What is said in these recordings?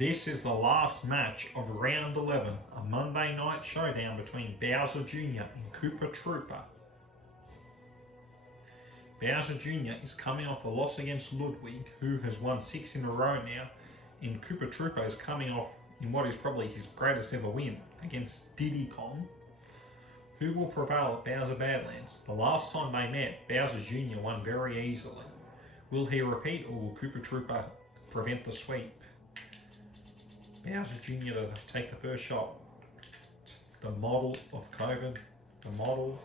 This is the last match of round 11, a Monday night showdown between Bowser Jr. and Koopa Troopa. Bowser Jr. is coming off a loss against Ludwig, who has won 6 in a row now, and Koopa Troopa is coming off in what is probably his greatest ever win against Diddy Kong. Who will prevail at Bowser Badlands? The last time they met, Bowser Jr. won very easily. Will he repeat, or will Koopa Troopa prevent the sweep? Bowser Jr. to take the first shot. The model of COVID, the model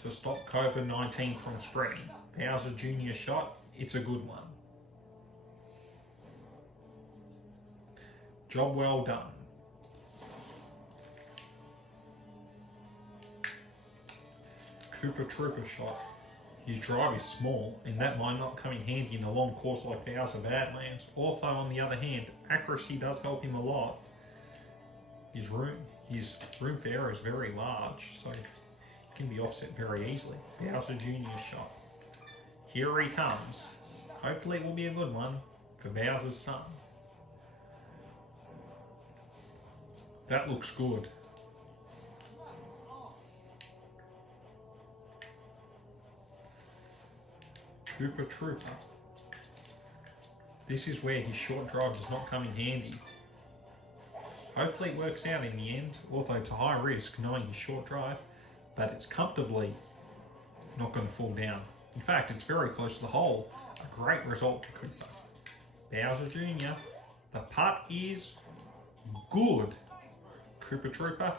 to stop COVID-19 from spreading. Bowser Jr. shot, it's a good one. Job well done. Koopa Troopa shot. His drive is small, and that might not come in handy in a long course like Bowser Badlands. Also, on the other hand, accuracy does help him a lot. His room for error is very large, so it can be offset very easily. Bowser Jr.'s shot. Here he comes. Hopefully it will be a good one for Bowser's son. That looks good. Koopa Troopa. This is where his short drive does not come in handy. Hopefully it works out in the end, although it's a high risk knowing his short drive, but it's comfortably not going to fall down. In fact, it's very close to the hole. A great result for Koopa. Bowser Jr. The putt is good. Koopa Troopa,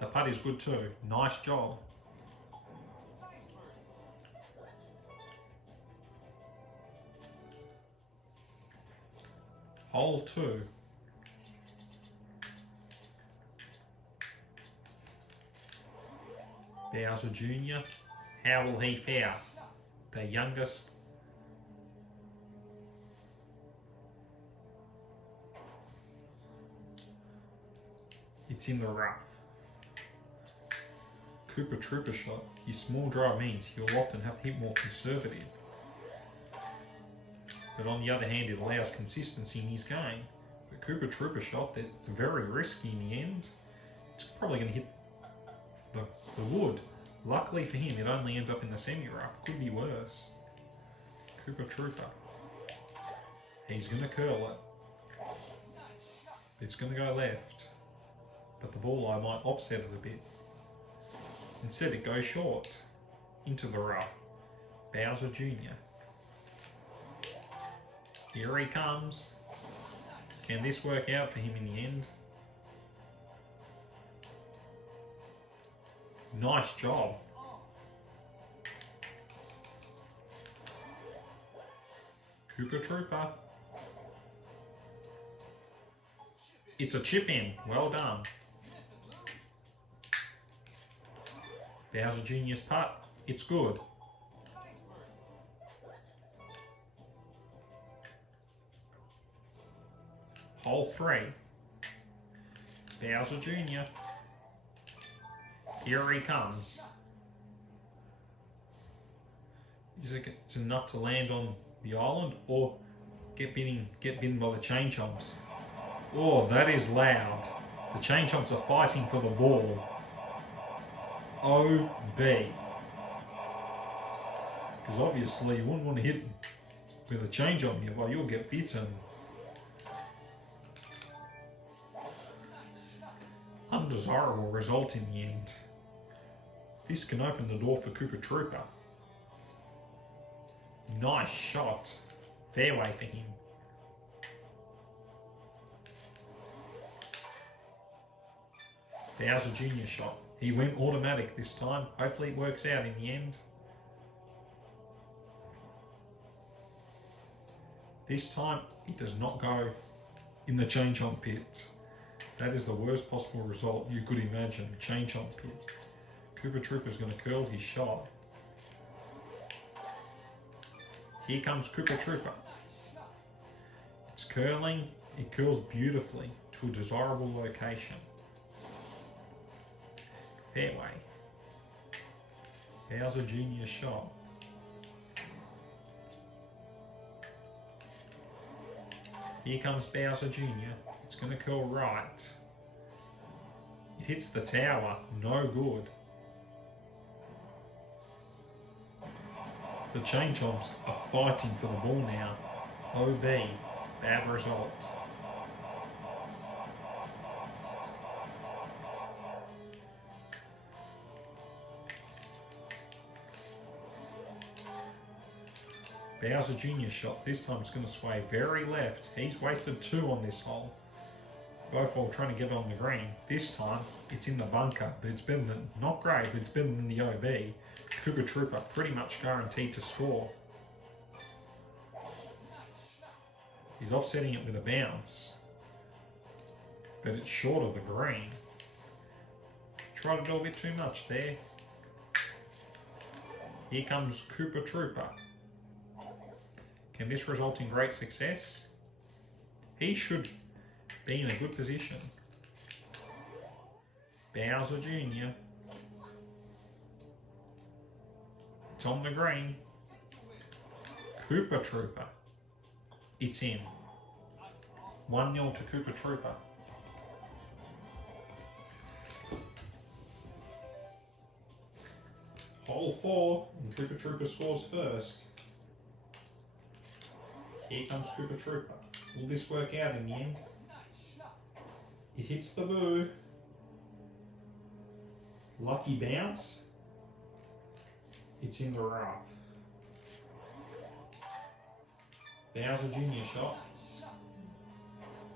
the putt is good too. Nice job. Hole 2. Bowser Jr. How will he fare? The youngest. It's in the rough. Koopa Troopa shot. His small drive means he'll often have to hit more conservative. But on the other hand, it allows consistency in his game. But Koopa Troopa shot, that's very risky in the end. It's probably going to hit the wood. Luckily for him, it only ends up in the semi-rough. Could be worse. Koopa Troopa. He's going to curl it. It's going to go left. But the ball eye might offset it a bit. Instead it goes short. Into the rough. Bowser Jr. Here he comes. Can this work out for him in the end? Nice job. Koopa Troopa. It's a chip in. Well done. Bowser Jr.'s putt. It's good. Hole 3. Bowser Jr. Here he comes. Is it enough to land on the island or get bitten by the chain chomps? Oh, that is loud. The chain chomps are fighting for the ball. OB. Because obviously you wouldn't want to hit with a chain chomp here, well, you'll get bitten. Undesirable result in the end. This can open the door for Koopa Troopa. Nice shot. Fairway for him. Bowser Jr. shot. He went automatic this time. Hopefully it works out in the end. This time it does not go in the chain chomp pit. That is the worst possible result you could imagine. Chain chomp pit. Koopa Troopa is going to curl his shot. Here comes Koopa Troopa. It's curling. It curls beautifully to a desirable location. Fairway. Bowser Jr. shot. Here comes Bowser Jr. It's going to curl right. It hits the tower. No good. The Chain Chomps are fighting for the ball now. OB. Bad result. Bowser Jr. shot. This time it's going to sway very left. He's wasted 2 on this hole. Both all trying to get on the green. This time it's in the bunker, but it's better than, not great, but it's better than the OB. Koopa Troopa pretty much guaranteed to score. He's offsetting it with a bounce, but it's short of the green. Tried to do a bit too much there. Here comes Koopa Troopa. Can this result in great success? He should be in a good position. Bowser Jr. It's on the green. Koopa Troopa. It's in. 1-0 to Koopa Troopa. Hole 4, and Koopa Troopa scores first. Here comes Koopa Troopa. Will this work out in the end? It hits the boo. Lucky bounce. It's in the rough. Bowser Jr. shot.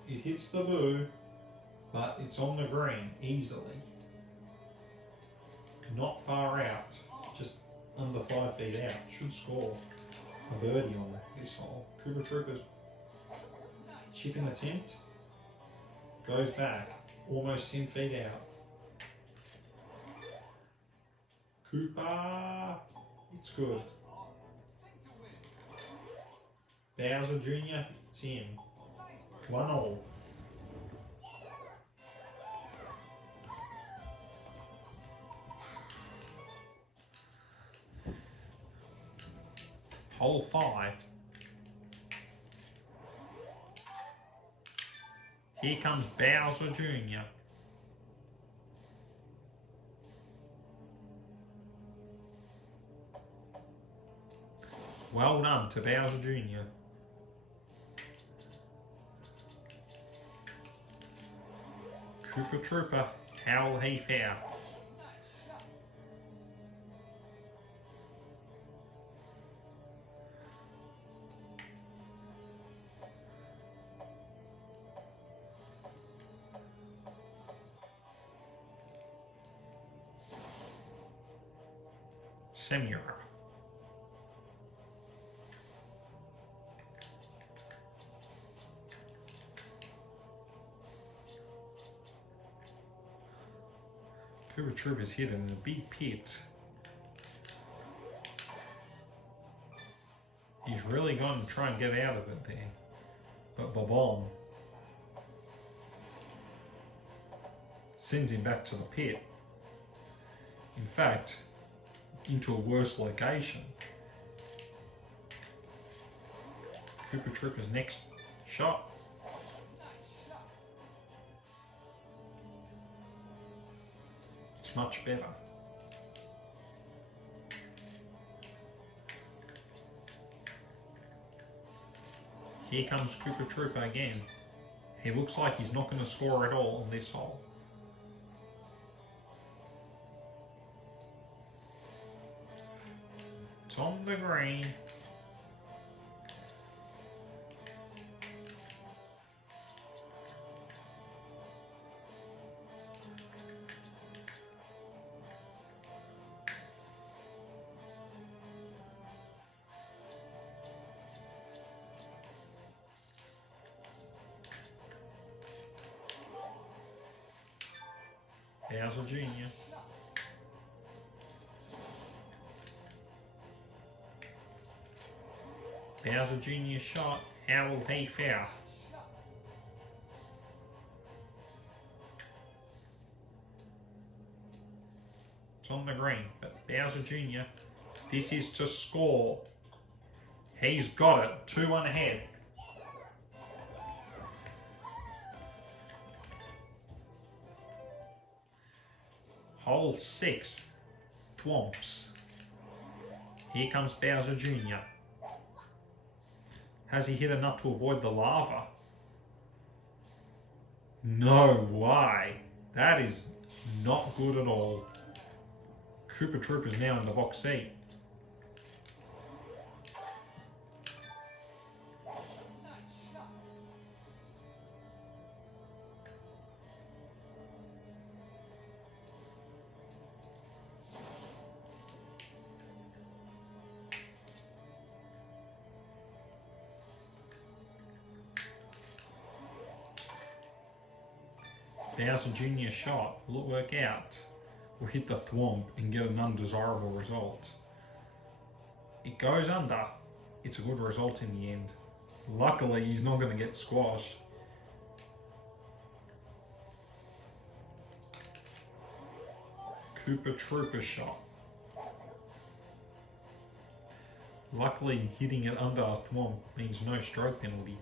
It hits the boo, but it's on the green easily. Not far out, just under 5 feet out. Should score a birdie on this hole. Koopa Troopa's chipping attempt. Goes back, almost 10 feet out. Koopa, it's good. Bowser Jr., it's in. 1-1. Hole 5. Here comes Bowser Jr. Well done to Bowser Jr. Koopa Troopa, how will he fare? Semira. Koopa Troopa's hit in a big pit. He's really going to try and get out of it there. But Bob-omb sends him back to the pit. In fact, into a worse location. Koopa Troopa's next shot. It's much better. Here comes Koopa Troopa again. He looks like he's not going to score at all on this hole. It's on the green. Bowser Jr. Bowser Jr. shot. How will he fare? It's on the green, but Bowser Jr. This is to score. He's got it. 2-1 ahead. Hole 6. Thwomps. Here comes Bowser Jr. Has he hit enough to avoid the lava? No way. That is not good at all. Koopa Troopa is now in the box seat. Bowser Jr. shot, will it work out? Will hit the thwomp and get an undesirable result. It goes under. It's a good result in the end. Luckily, he's not going to get squashed. Koopa Troopa shot. Luckily, hitting it under a thwomp means no stroke penalty.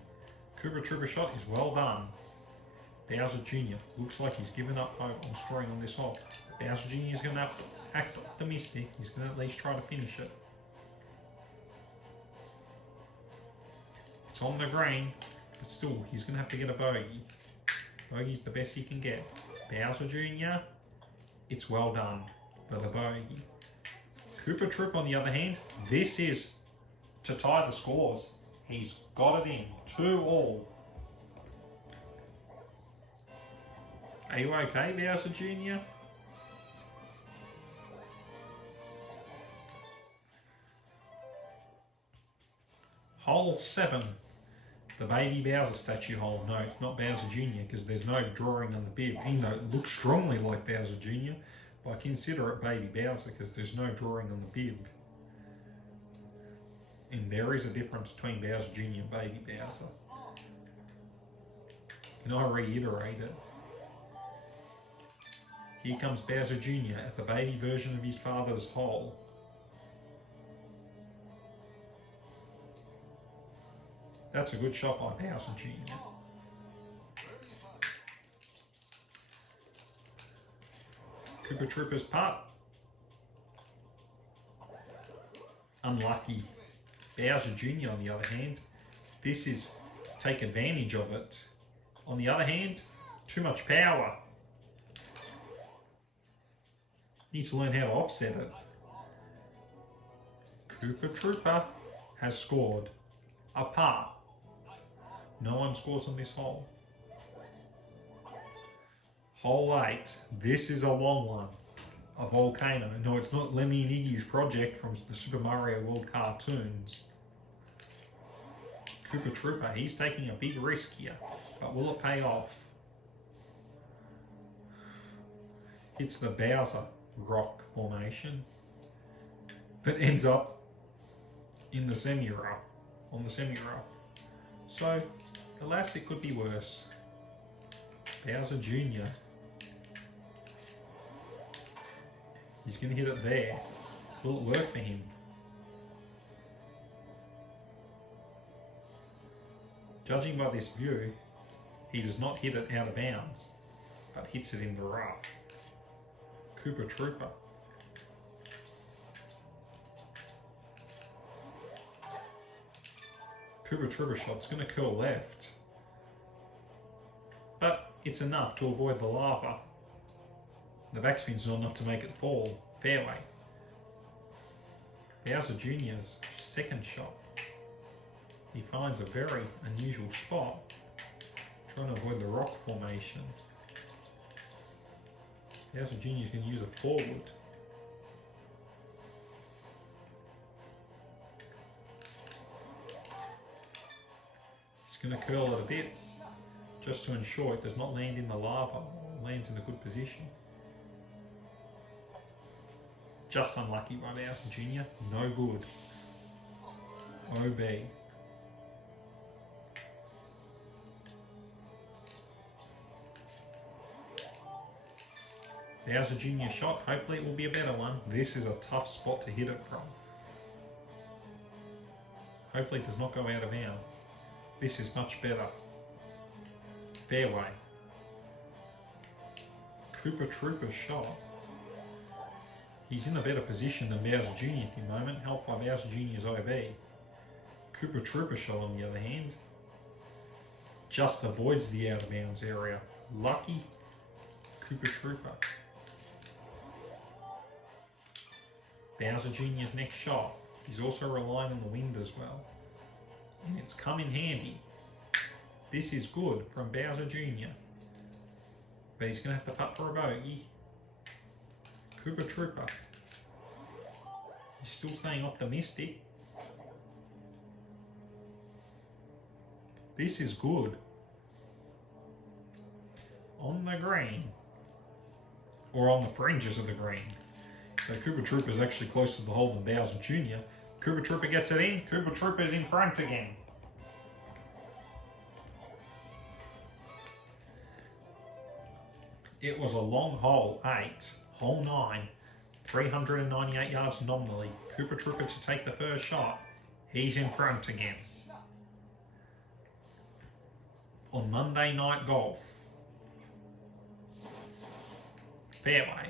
Koopa Troopa shot is well done. Bowser Jr. looks like he's given up hope on scoring on this hole. Bowser Jr. is going to have to act optimistic. He's going to at least try to finish it. It's on the green, but still, he's going to have to get a bogey. Bogey's the best he can get. Bowser Jr., it's well done, but a bogey. Koopa Troopa, on the other hand, this is to tie the scores. He's got it in. 2-all. Are you okay, Bowser Jr.? Hole 7. The baby Bowser statue hole. No, it's not Bowser Jr. because there's no drawing on the bib. Even though it looks strongly like Bowser Jr., but I consider it baby Bowser because there's no drawing on the bib. And there is a difference between Bowser Jr. and baby Bowser. Can I reiterate it? Here comes Bowser Jr. at the baby version of his father's hole. That's a good shot by Bowser Jr. Koopa Troopa's putt. Unlucky. Bowser Jr. on the other hand, this is take advantage of it. On the other hand, too much power. Need to learn how to offset it. Koopa Troopa has scored a par. No one scores on this hole. Hole 8. This is a long one. A volcano. No, it's not Lemmy and Iggy's project from the Super Mario World cartoons. Koopa Troopa, he's taking a big risk here. But will it pay off? It's the Bowser rock formation, but ends up in the semi-row, on the semi-row. So, alas, it could be worse. Bowser Jr. He's going to hit it there. Will it work for him? Judging by this view, he does not hit it out of bounds, but hits it in the rough. Koopa Troopa. Koopa Troopa shot's going to curl left, but it's enough to avoid the lava. The backspin's not enough to make it fall. Fairway. Bowser Jr.'s second shot. He finds a very unusual spot, trying to avoid the rock formation. Bowser Jr. is going to use a forward. He's going to curl it a bit, just to ensure it does not land in the lava, or lands in a good position. Just unlucky by Bowser Jr. No good. OB. Bowser Jr. shot, hopefully it will be a better one. This is a tough spot to hit it from. Hopefully it does not go out of bounds. This is much better. Fairway. Koopa Troopa shot. He's in a better position than Bowser Jr. at the moment, helped by Bowser Jr.'s OB. Koopa Troopa shot, on the other hand, just avoids the out of bounds area. Lucky Koopa Troopa. Bowser Jr.'s next shot. He's also relying on the wind as well. And it's come in handy. This is good from Bowser Jr. But he's going to have to putt for a bogey. Koopa Troopa. He's still staying optimistic. This is good. On the green. Or on the fringes of the green. So Koopa Troopa is actually closer to the hole than Bowser Jr. Koopa Troopa gets it in. Koopa Troopa is in front again. It was a long hole, 8. Hole 9. 398 yards nominally. Koopa Troopa to take the first shot. He's in front again. On Monday Night Golf. Fairway.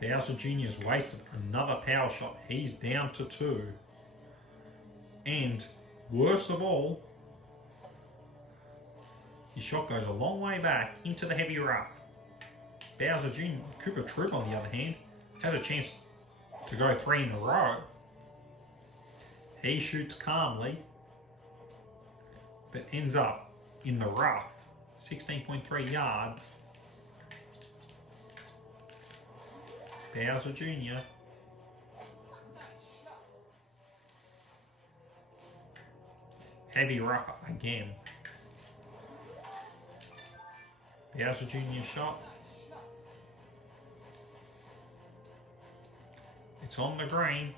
Bowser Jr.'s wasted another power shot. He's down to 2. And worst of all, his shot goes a long way back into the heavy rough. Bowser Jr. Koopa Troopa, on the other hand, has a chance to go 3 in a row. He shoots calmly, but ends up in the rough. 16.3 yards. Bowser Jr. Heavy rough again. Bowser Jr. shot. It's on the green.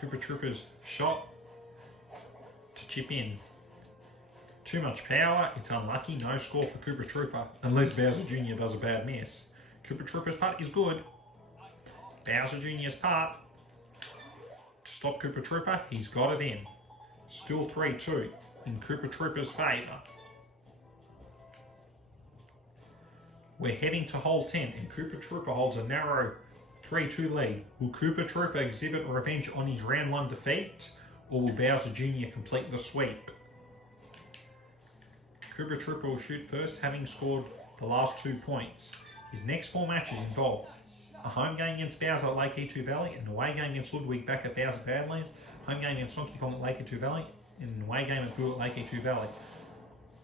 Koopa Troopa's shot to chip in. Too much power, it's unlucky, no score for Koopa Troopa, unless Bowser Jr. does a bad miss. Koopa Troopa's putt is good. Bowser Jr.'s putt to stop Koopa Troopa, he's got it in. Still 3-2 in Koopa Troopa's favour. We're heading to hole 10 and Koopa Troopa holds a narrow 3-2 lead. Will Koopa Troopa exhibit revenge on his round 1 defeat, or will Bowser Jr. complete the sweep? Koopa Troopa will shoot first, having scored the last 2 points. His next 4 matches involve a home game against Bowser at Lake E2 Valley, an away game against Ludwig back at Bowser Badlands, home game against Donkey Kong at Lake E2 Valley, and an away game at Boo at Lake E2 Valley.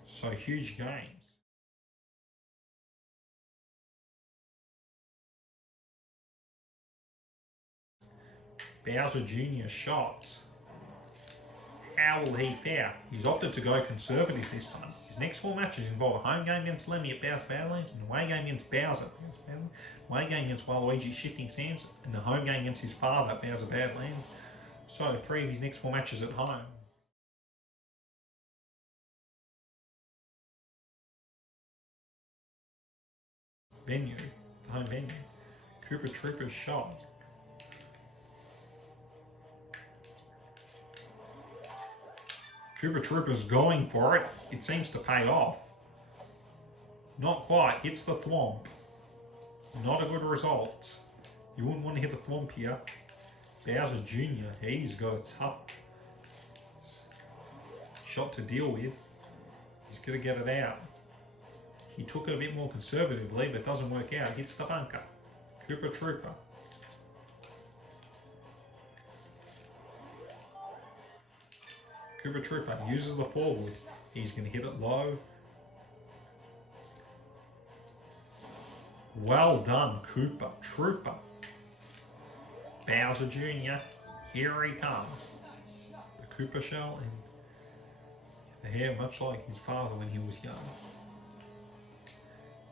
So huge games. Bowser Jr. shots. How will he fare? He's opted to go conservative this time. His next 4 matches involve a home game against Lemmy at Bowser Badlands, an away game against Bowser, away game against Waluigi Shifting Sands, and a home game against his father at Bowser Badlands. So 3 of his next 4 matches at home. Venue, the home venue. Koopa Troopa's shot. Koopa Troopa's going for it. It seems to pay off. Not quite. Hits the thwomp. Not a good result. You wouldn't want to hit the thwomp here. Bowser Jr., he's got a tough shot to deal with. He's going to get it out. He took it a bit more conservatively, but it doesn't work out. Hits the bunker. Koopa Troopa. Koopa Troopa uses the forward. He's going to hit it low. Well done, Koopa Troopa. Bowser Jr., here he comes. The Koopa shell and the hair much like his father when he was young.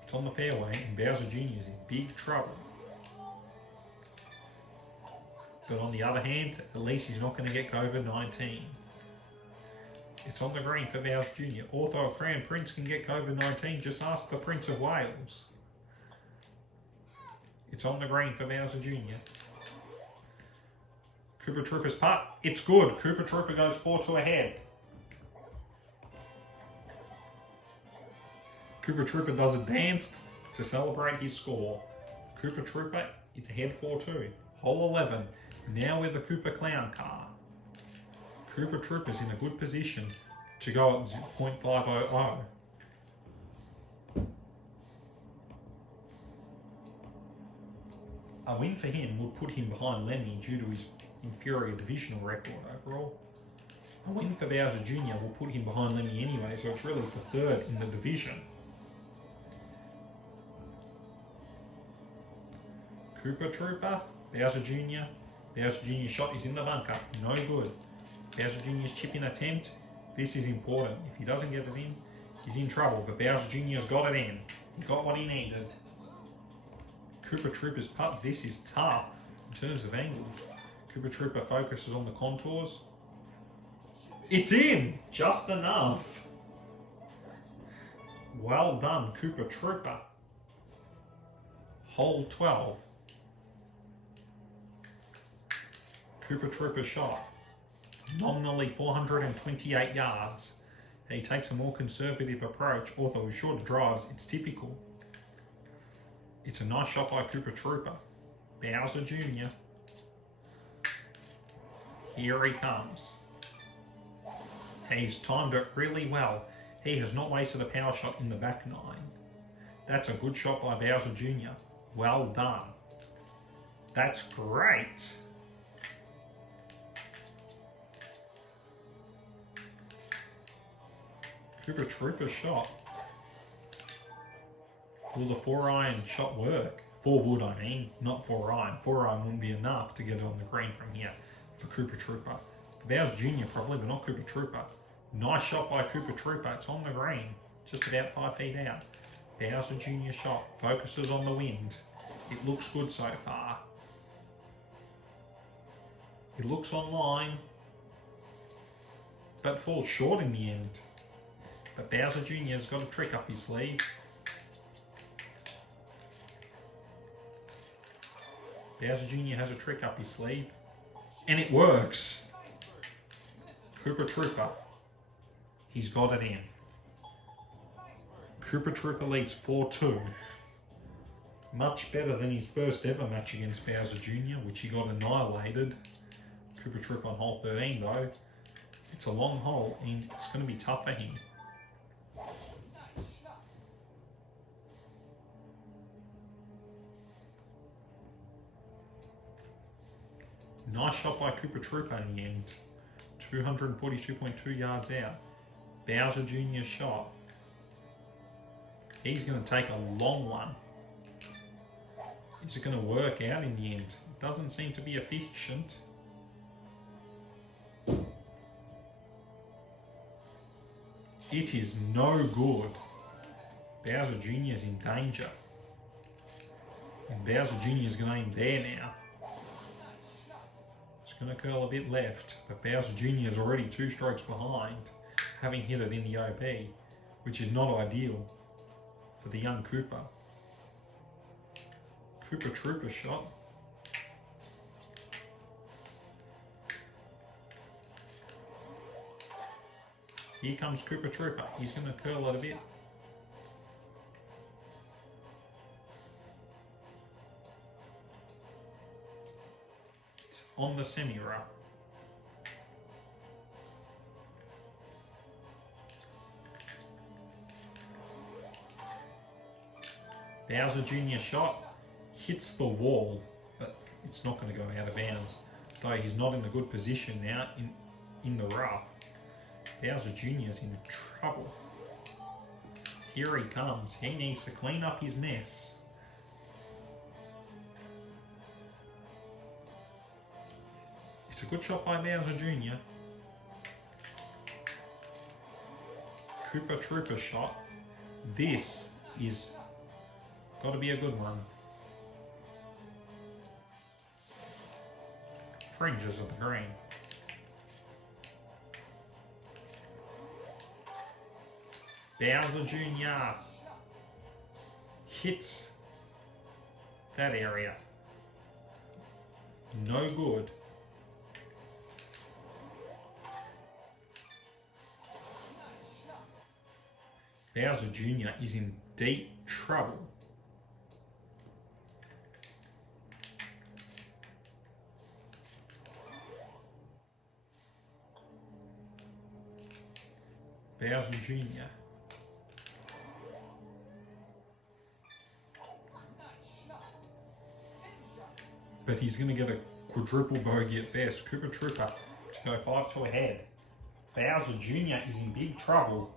It's on the fairway and Bowser Jr. is in big trouble. But on the other hand, at least he's not going to get COVID-19. It's on the green for Bowser Jr. Although a Crown Prince can get COVID-19, just ask the Prince of Wales. It's on the green for Bowser Jr. Koopa Troopa's putt. It's good. Koopa Troopa goes 4-2 ahead. Koopa Troopa does a dance to celebrate his score. Koopa Troopa is ahead 4-2. Hole 11. Now with the Koopa Clown car. Koopa Troopa's in a good position to go at 0.500. A win for him would put him behind Lemmy due to his inferior divisional record overall. A win for Bowser Jr. will put him behind Lemmy anyway, so it's really for third in the division. Koopa Troopa, Bowser Jr. Bowser Jr.'s shot is in the bunker, no good. Bowser Jr.'s chip in attempt, this is important. If he doesn't get it in, he's in trouble, but Bowser Jr.'s got it in. He got what he needed. Koopa Troopa's putt, this is tough in terms of angles. Koopa Troopa focuses on the contours. It's in! Just enough. Well done, Koopa Troopa. Hole 12. Koopa Troopa shot. Nominally 428 yards. He takes a more conservative approach, although with shorter drives, it's typical. It's a nice shot by Koopa Troopa. Bowser Jr. Here he comes. He's timed it really well. He has not wasted a power shot in the back nine. That's a good shot by Bowser Jr. Well done. That's great. Koopa Troopa shot. Will the 4-iron shot work? 4 wood, I mean, not 4-iron. 4-iron wouldn't be enough to get it on the green from here for Koopa Troopa. For Bowser Jr. probably, but not Koopa Troopa. Nice shot by Koopa Troopa. It's on the green, just about 5 feet out. Bowser Jr. shot focuses on the wind. It looks good so far. It looks online, but falls short in the end. But Bowser Jr.'s got a trick up his sleeve. Bowser Jr. has a trick up his sleeve. And it works. Koopa Troopa. He's got it in. Koopa Troopa leads 4-2. Much better than his first ever match against Bowser Jr., which he got annihilated. Koopa Troopa on hole 13 though. It's a long hole and it's going to be tough for him. Nice shot by Koopa Troopa in the end. 242.2 yards out. Bowser Jr.'s shot. He's going to take a long one. Is it going to work out in the end? It doesn't seem to be efficient. It is no good. Bowser Jr. is in danger. And Bowser Jr. is going to aim there now. It's going to curl a bit left, but Bowser Jr. is already 2 strokes behind, having hit it in the OB, which is not ideal for the young Koopa. Koopa Troopa shot. Here comes Koopa Troopa. He's going to curl it a bit. It's on the semi-rough. Bowser Jr. shot hits the wall, but it's not going to go out of bounds. Though he's not in a good position now in the rough. Bowser Jr. is in trouble. Here he comes. He needs to clean up his mess. It's a good shot by Bowser Jr. Koopa Troopa shot. This is got to be a good one. Fringes of the green. Bowser Jr. hits that area. No good. Bowser Jr. is in deep trouble. Bowser Jr. But he's going to get a quadruple bogey at best. Koopa Troopa to go 5-2 ahead. Bowser Jr. is in big trouble.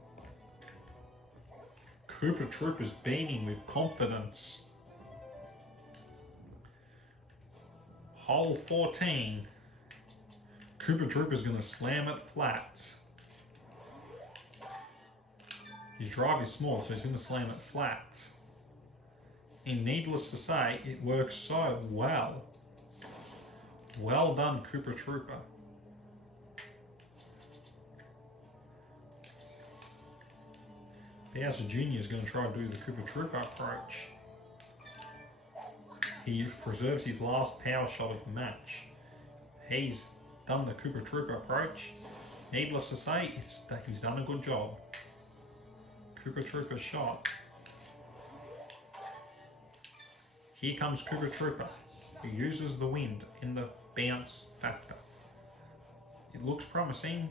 Koopa Troopa's beaming with confidence. Hole 14. Koopa Troopa's going to slam it flat. His drive is small, so he's going to slam it flat. And needless to say, it works so well. Well done, Koopa Troopa. Bowser Jr. is going to try to do the Koopa Troopa approach. He preserves his last power shot of the match. He's done the Koopa Troopa approach. Needless to say, he's done a good job. Koopa Troopa shot. Here comes Koopa Troopa, who uses the wind in the bounce factor. It looks promising.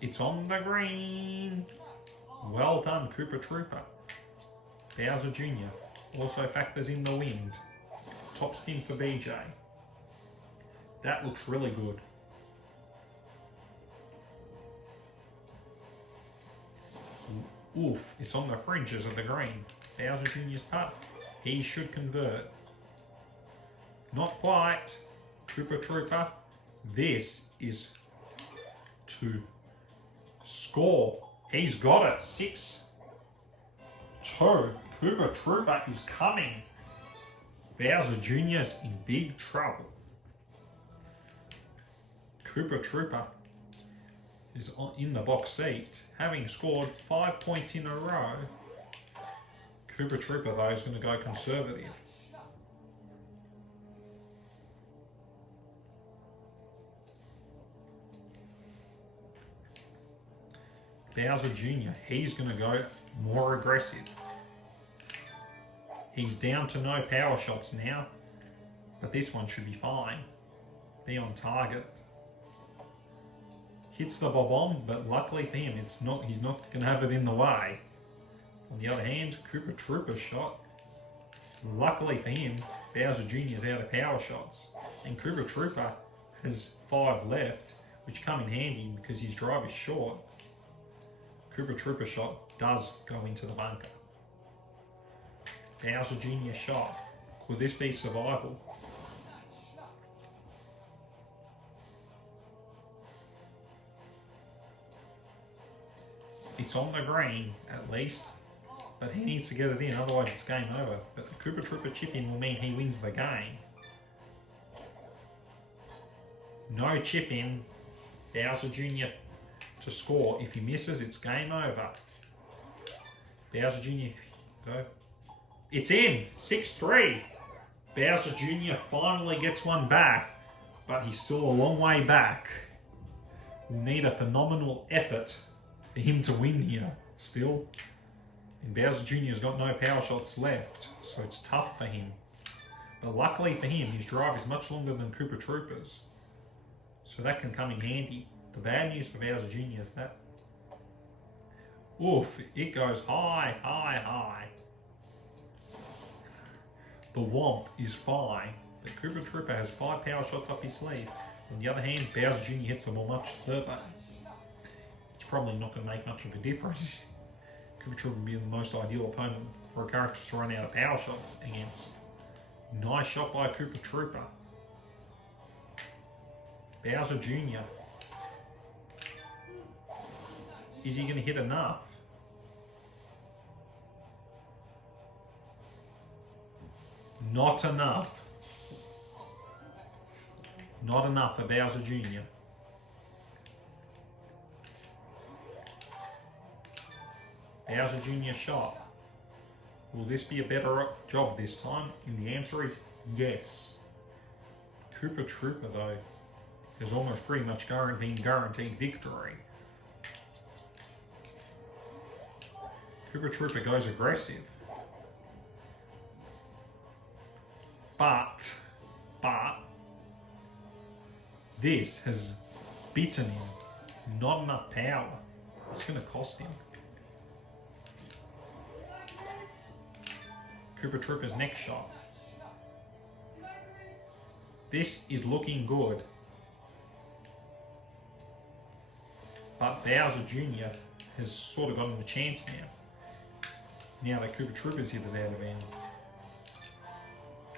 It's on the green. Well done, Koopa Troopa. Bowser Jr. also factors in the wind. Top spin for BJ. That looks really good. Oof, it's on the fringes of the green. Bowser Jr.'s putt. He should convert. Not quite. Koopa Troopa. This is to score. He's got it. 6-2. Koopa Troopa is coming. Bowser Jr.'s in big trouble. Koopa Troopa is in the box seat, having scored 5 points in a row. Koopa Troopa, though, is going to go conservative. Bowser Jr., he's going to go more aggressive. He's down to no power shots now, but this one should be fine. Be on target. Hits the bob-omb, but luckily for him, he's not going to have it in the way. On the other hand, Koopa Troopa's shot. Luckily for him, Bowser Jr. is out of power shots, and Koopa Troopa has 5 left, which come in handy because his drive is short. Koopa Troopa shot does go into the bunker. Bowser Jr. shot. Could this be survival? It's on the green, at least, but he needs to get it in, otherwise it's game over. But the Koopa Troopa chip in will mean he wins the game. No chip in. Bowser Jr. to score. If he misses, it's game over. Bowser Jr. go. It's in. 6-3. Bowser Jr. finally gets one back, but he's still a long way back. We'll need a phenomenal effort for him to win here still. And Bowser Jr. has got no power shots left, so it's tough for him. But luckily for him, his drive is much longer than Koopa Troopa's, so that can come in handy. The bad news for Bowser Jr. is that, oof, it goes high, high, high. The Womp is fine, but Koopa Troopa has 5 power shots up his sleeve. On the other hand, Bowser Jr. hits the ball much further. It's probably not going to make much of a difference. Koopa Troopa would be the most ideal opponent for a character to run out of power shots against. Nice shot by Koopa Troopa. Bowser Jr. Is he going to hit enough? Not enough. Not enough for Bowser Jr. Bowser Jr. shot. Will this be a better job this time? And the answer is yes. Koopa Troopa, though, has almost pretty much been guaranteed victory. Koopa Troopa goes aggressive. But this has bitten him. Not enough power. It's going to cost him. Koopa Troopa's next shot. This is looking good. But Bowser Jr. has sort of gotten a chance now. Now that Koopa Troopa's hit it out of bounds.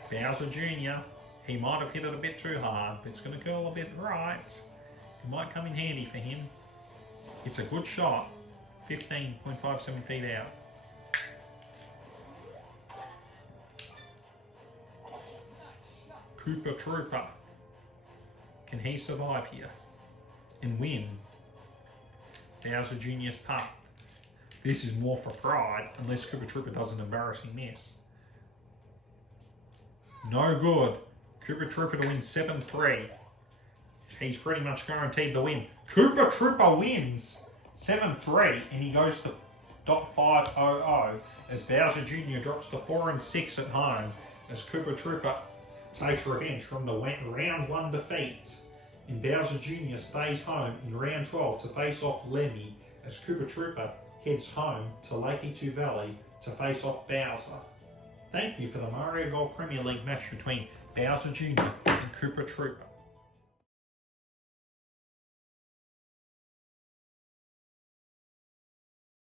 Bowser Jr., he might have hit it a bit too hard, but it's going to curl a bit right. It might come in handy for him. It's a good shot. 15.57 feet out. Koopa Troopa. Can he survive here and win Bowser Jr.'s putt? This is more for pride, unless Koopa Troopa does an embarrassing miss. No good. Koopa Troopa to win 7-3. He's pretty much guaranteed the win. Koopa Troopa wins 7-3, and he goes to .500 as Bowser Jr. drops to 4-6 at home as Koopa Troopa takes revenge from the round 1 defeat. And Bowser Jr. stays home in round 12 to face off Lemmy as Koopa Troopa heads home to Lake Etu Valley to face off Bowser. Thank you for the Mario Golf Premier League match between Bowser Jr. and Koopa Troopa.